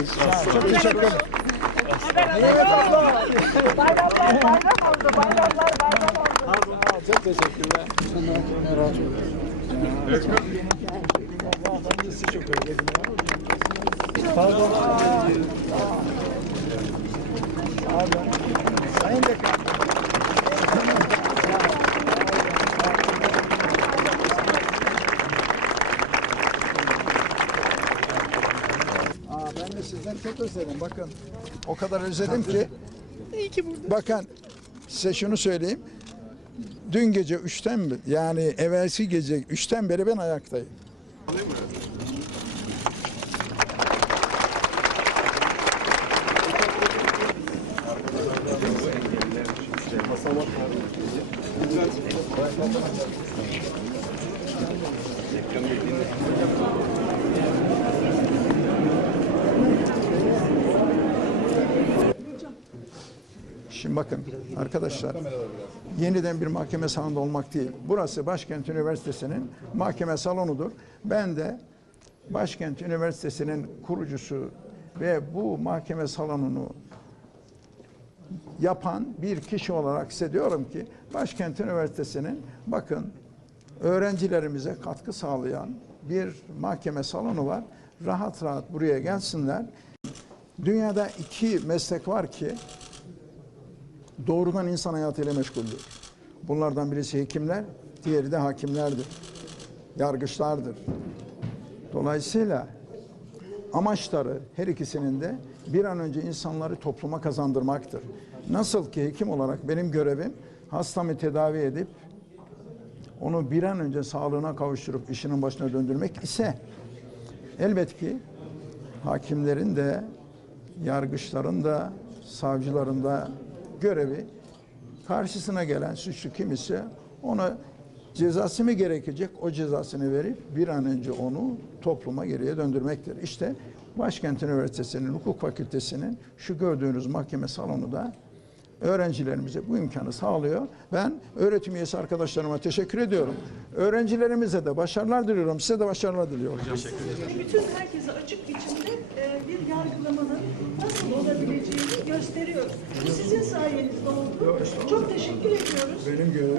teşekkür ederim. Bayramlar bayram oldu. Bayramlar bayram oldu. Çok teşekkürler. Ben de sizi çok özledim. Pardon. Ben de sizden çok özledim. Bakın o kadar özledim ki. Bakın size şunu söyleyeyim. Dün gece 3'ten yani evvelsi gece 3'ten beri ben ayaktayım. Şimdi bakın arkadaşlar yeniden bir mahkeme salonunda olmak değil. Burası Başkent Üniversitesi'nin mahkeme salonudur. Ben de Başkent Üniversitesi'nin kurucusu ve bu mahkeme salonunu yapan bir kişi olarak size diyorum ki Başkent Üniversitesi'nin bakın öğrencilerimize katkı sağlayan bir mahkeme salonu var. Rahat rahat buraya gelsinler. Dünyada iki meslek var ki doğrudan insan hayatıyla meşguldür. Bunlardan birisi hekimler, diğeri de hakimlerdir. Yargıçlardır. Dolayısıyla amaçları her ikisinin de bir an önce insanları topluma kazandırmaktır. Nasıl ki hekim olarak benim görevim hastamı tedavi edip onu bir an önce sağlığına kavuşturup işinin başına döndürmek ise elbet ki hakimlerin de yargıçların da savcıların da görevi karşısına gelen suçlu kim ise ona cezası mı gerekecek o cezasını verip bir an önce onu topluma geriye döndürmektir. İşte Başkent Üniversitesi'nin hukuk fakültesinin şu gördüğünüz mahkeme salonu da öğrencilerimize bu imkanı sağlıyor. Ben öğretim üyesi arkadaşlarıma teşekkür ediyorum. Öğrencilerimize de başarılar diliyorum. Size de başarılar diliyorum. Bütün herkese açık biçimde e, bir yargılamanın gösteriyoruz. Bu sizin sayenizde oldu. Çok teşekkür ediyoruz. Benim görevim